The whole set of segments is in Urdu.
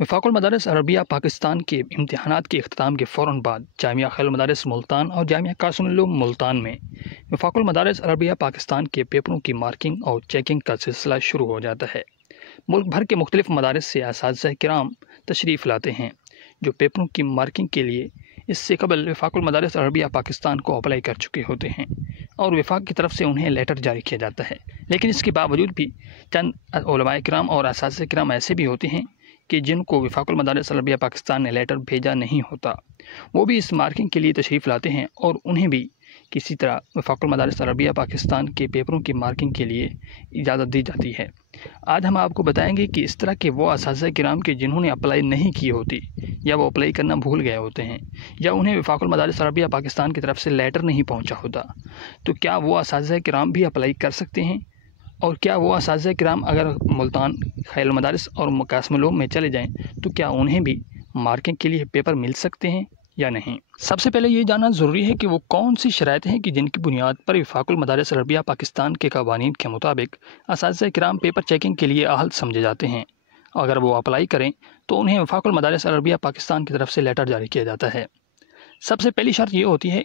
وفاق المدارس عربیہ پاکستان کے امتحانات کے اختتام کے فوراً بعد جامعہ خیر المدارس ملتان اور جامعہ قاسم العلوم ملتان میں وفاق المدارس عربیہ پاکستان کے پیپروں کی مارکنگ اور چیکنگ کا سلسلہ شروع ہو جاتا ہے۔ ملک بھر کے مختلف مدارس سے اساتذہ کرام تشریف لاتے ہیں جو پیپروں کی مارکنگ کے لیے اس سے قبل وفاق المدارس عربیہ پاکستان کو اپلائی کر چکے ہوتے ہیں اور وفاق کی طرف سے انہیں لیٹر جاری کیا جاتا ہے۔ لیکن اس کے باوجود بھی چند علماء کرام اور اساتذہ کرام ایسے بھی ہوتے ہیں کہ جن کو وفاق المدارس عربیہ پاکستان نے لیٹر بھیجا نہیں ہوتا، وہ بھی اس مارکنگ کے لیے تشریف لاتے ہیں اور انہیں بھی کسی طرح وفاق المدارس عربیہ پاکستان کے پیپروں کی مارکنگ کے لیے اجازت دی جاتی ہے۔ آج ہم آپ کو بتائیں گے کہ اس طرح کے وہ اساتذہ کرام کے جنہوں نے اپلائی نہیں کی ہوتی یا وہ اپلائی کرنا بھول گئے ہوتے ہیں یا انہیں وفاق المدارس عربیہ پاکستان کی طرف سے لیٹر نہیں پہنچا ہوتا، تو کیا وہ اساتذہ کرام بھی اپلائی کر سکتے ہیں؟ اور کیا وہ اساتذہ کرام اگر ملتان خیر المدارس اور قاسم العلوم میں چلے جائیں تو کیا انہیں بھی مارکنگ کے لیے پیپر مل سکتے ہیں یا نہیں؟ سب سے پہلے یہ جاننا ضروری ہے کہ وہ کون سی شرائط ہیں کہ جن کی بنیاد پر وفاق المدارس عربیہ پاکستان کے قوانین کے مطابق اساتذہ کرام پیپر چیکنگ کے لیے اہل سمجھے جاتے ہیں۔ اگر وہ اپلائی کریں تو انہیں وفاق المدارس عربیہ پاکستان کی طرف سے لیٹر جاری کیا جاتا ہے۔ سب سے پہلی شرط یہ ہوتی ہے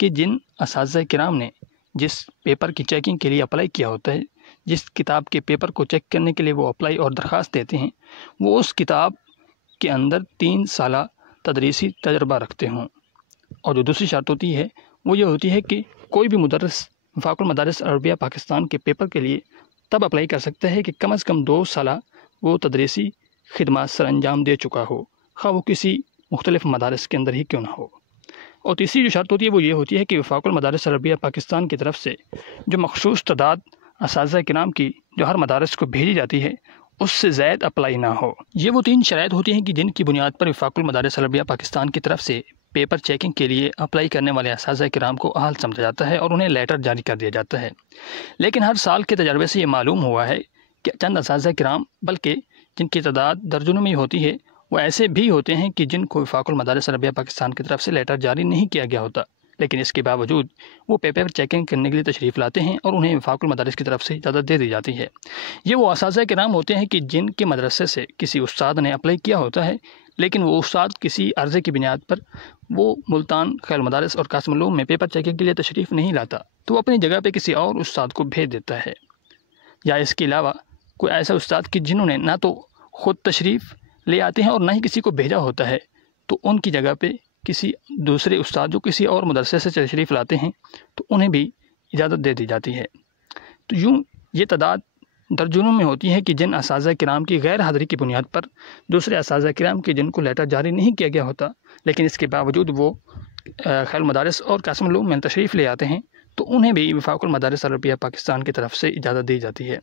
کہ جن اساتذہ کرام نے جس پیپر کی چیکنگ کے لیے اپلائی کیا ہوتا ہے، جس کتاب کے پیپر کو چیک کرنے کے لیے وہ اپلائی اور درخواست دیتے ہیں، وہ اس کتاب کے اندر 3 سالہ تدریسی تجربہ رکھتے ہوں۔ اور جو دوسری شرط ہوتی ہے وہ یہ ہوتی ہے کہ کوئی بھی مدرس وفاق المدارس عربیہ پاکستان کے پیپر کے لیے تب اپلائی کر سکتا ہے کہ کم از کم 2 سالہ وہ تدریسی خدمات سر انجام دے چکا ہو، خواہ وہ کسی مختلف مدارس کے اندر ہی کیوں نہ ہو۔ اور تیسری جو شرط ہوتی ہے وہ یہ ہوتی ہے کہ وفاق المدارس عربیہ پاکستان کی طرف سے جو مخصوص تعداد اساتذہ کرام کی جو ہر مدارس کو بھیجی جاتی ہے اس سے زائد اپلائی نہ ہو۔ یہ وہ 3 شرائط ہوتی ہیں کہ جن کی بنیاد پر وفاق المدارس عربیہ پاکستان کی طرف سے پیپر چیکنگ کے لیے اپلائی کرنے والے اساتذہ کرام کو اہل سمجھا جاتا ہے اور انہیں لیٹر جاری کر دیا جاتا ہے۔ لیکن ہر سال کے تجربے سے یہ معلوم ہوا ہے کہ چند اساتذہ کرام، بلکہ جن کی تعداد درجنوں میں ہوتی ہے، وہ ایسے بھی ہوتے ہیں کہ جن کو وفاق المدارس عربیہ پاکستان کی طرف سے لیٹر جاری نہیں کیا گیا ہوتا، لیکن اس کے باوجود وہ پیپر چیکنگ کرنے کے لیے تشریف لاتے ہیں اور انہیں وفاق المدارس کی طرف سے اجازت دے دی جاتی ہے۔ یہ وہ اساتذہ کرام ہوتے ہیں کہ جن کے مدرسے سے کسی استاد نے اپلائی کیا ہوتا ہے، لیکن وہ استاد کسی عرضے کی بنیاد پر وہ ملتان خیر المدارس اور قاسم العلوم میں پیپر چیکنگ کے لیے تشریف نہیں لاتا، تو وہ اپنی جگہ پہ کسی اور استاد کو بھیج دیتا ہے۔ یا اس کے علاوہ کوئی ایسا استاد کہ جنہوں نے نہ تو خود تشریف لے آتے ہیں اور نہ ہی کسی کو بھیجا ہوتا ہے، تو ان کی جگہ پہ کسی دوسرے استاد جو کسی اور مدرسے سے تشریف لاتے ہیں تو انہیں بھی اجازت دے دی جاتی ہے۔ تو یوں یہ تعداد درجنوں میں ہوتی ہے کہ جن اساتذہ کرام کی غیر حاضری کی بنیاد پر دوسرے اساتذہ کرام کے جن کو لیٹر جاری نہیں کیا گیا ہوتا، لیکن اس کے باوجود وہ خیر المدارس اور قاسم العلوم میں تشریف لے آتے ہیں، تو انہیں بھی وفاق المدارس عربیہ پاکستان کی طرف سے اجازت دی جاتی ہے۔